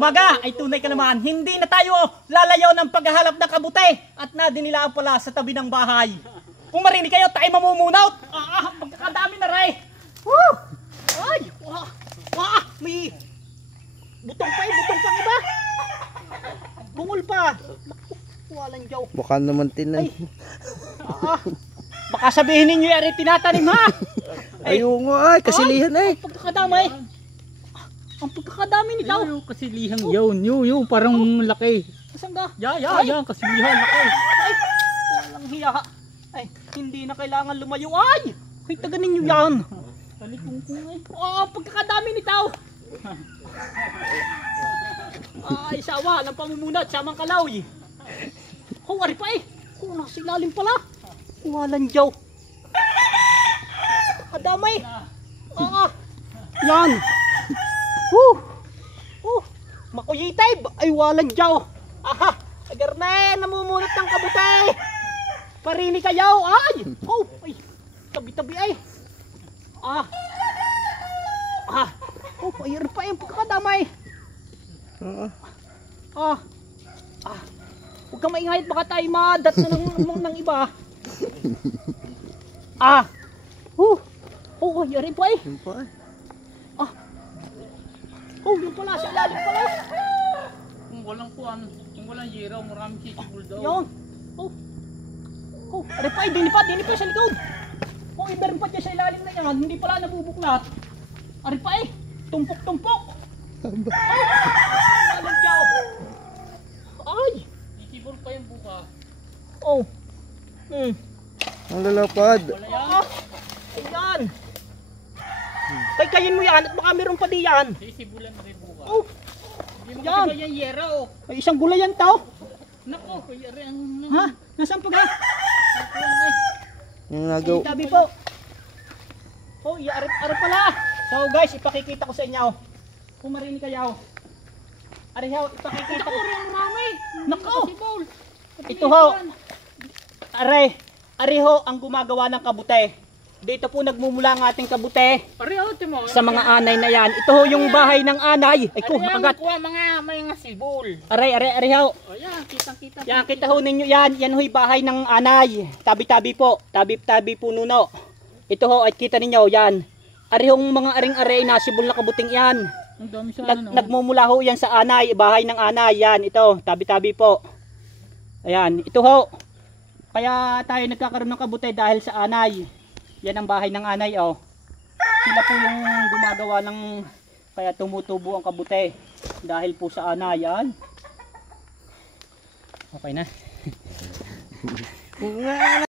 Maga ay tunay ka naman, hindi na tayo lalayo ng paghahalap ng kabute at nadinilaan pala sa tabi ng bahay. Kung marinig kayo, tayo mamumunaw. Pagkakadami na rin. Woo! Ay! May butong pa butong pang iba. Bungol pa. Walang jaw. Baka naman tinan. Baka sabihin ninyo yari tinatanim ha. Ayun nga ay, kasilihan ay. Ang pagkakadami. Ang pagkakadami nito. Yung kasilihan yun, parang laki. Saan ka? Yan, kasilihan laki. Ay, walang hiya. Ay, hindi na kailangan lumayo. Ay, taga ninyo yan. Pagkakadami nito. Ay, sawa, ng pamumunat, samang kalaw. Ari pa eh. Nasa ilalim pala. Walang jaw. Kadamay. Yan. Makuyitay. Ay, walang jaw. Agar na namumunot ng kabutay. Parini kayaw. Ay. Ay. Tabi-tabi ay. Ayun pa yung pagkakadamay. Huwag kang maingay, baka tayo madat na ng iba. Yari pa eh. Yung pala, sa ilalim pala. Kung walang yeraw, maraming sisibol daw. Yung. Ari pa eh, dini pa sa likod. Meron pa dyan sa ilalim na yan, hindi pala nabubuklat. Ari pa eh, tumpok-tumpok. Walang jaw. Ay. Sisibol pa yung buka. Ang lalapad. Ayan. Kayin mo yan at baka meron pa di yan. Sisibulan na rin buka. Hindi mo Yan. kasi yung yeraw. Ay, isang gulayan tao. Nako, yari ang... Nasaan pa ka? Yung nagaw. Tabi po. Ari pala. So guys, ipakikita ko sa inyo. Kung marinig kayo. Ari ho, ipakikita ko. Nako. Ito ho. Ari ho ang gumagawa ng kabute. Dito po nagmumula ang ating kabute. Sa mga anay na yan. Ito ho yung bahay ng anay. Ay ko, nakagat. Mga sibol. Ari ho. Yan, kitang-kita. Yan, kita ho ninyo yan. Yan ho'y bahay ng anay. Tabi-tabi po. Tabi-tabi po nuno. Ito ho, ay kita ninyo yan. Ari hong mga aring-aray na sibol na kabuting yan. Nagmumula ho yan sa anay. Bahay ng anay. Yan, ito. Tabi-tabi po. Ayan, ito ho. Kaya tayo nagkakaroon ng kabute dahil sa anay. Yan ang bahay ng anay, Sila po yung gumagawa ng kaya tumutubo ang kabute dahil po sa anay. Yan. Okay na.